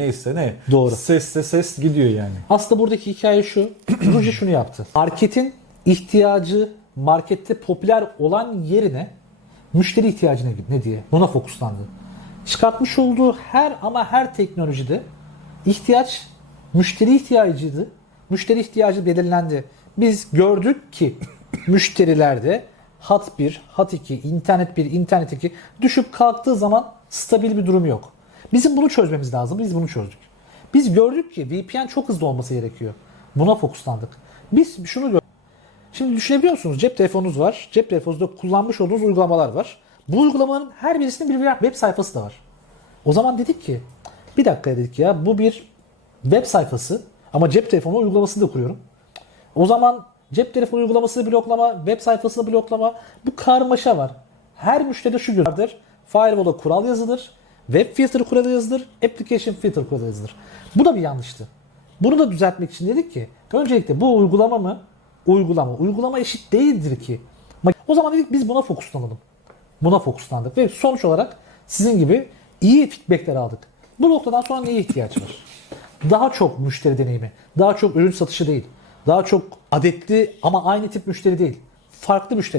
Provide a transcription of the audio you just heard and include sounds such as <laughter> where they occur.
neyse ne. Doğru. Sesse ses gidiyor yani. Aslında buradaki hikaye şu. <clears throat> Ruji şunu yaptı. Marketin ihtiyacı markette popüler olan yerine müşteri ihtiyacı ne, ne diye buna fokuslandı. Çıkartmış olduğu her ama her teknolojide ihtiyaç müşteri ihtiyacıydı. Müşteri ihtiyacı belirlendi. Biz gördük ki <clears throat> müşterilerde hat 1, hat 2, internet 1, internet 2 düşüp kalktığı zaman stabil bir durum yok. Bizim bunu çözmemiz lazım. Biz bunu çözdük. Biz gördük ki VPN çok hızlı olması gerekiyor. Buna fokuslandık. Biz şunu gördük. Şimdi düşünebiliyor musunuz? Cep telefonunuz var. Cep telefonunuzda kullanmış olduğunuz uygulamalar var. Bu uygulamanın her birisinin bir web sayfası da var. O zaman dedik ki bir dakika dedik ya bu bir web sayfası ama cep telefonu uygulamasını da kuruyorum. O zaman cep telefonu uygulamasını bloklama, web sayfasını bloklama bu karmaşa var. Her müşteride şu görevdir. Firewall'a kural yazılır. Web filter kuralı yazılır. Application filter kuralı yazılır. Bu da bir yanlıştı. Bunu da düzeltmek için dedik ki öncelikle bu uygulama mı? Uygulama. Uygulama eşit değildir ki. O zaman dedik biz buna fokuslanalım. Buna fokuslandık ve sonuç olarak sizin gibi iyi feedbackler aldık. Bu noktadan sonra neye ihtiyaç var? Daha çok müşteri deneyimi, daha çok ürün satışı değil. Daha çok adetli ama aynı tip müşteri değil. Farklı müşteri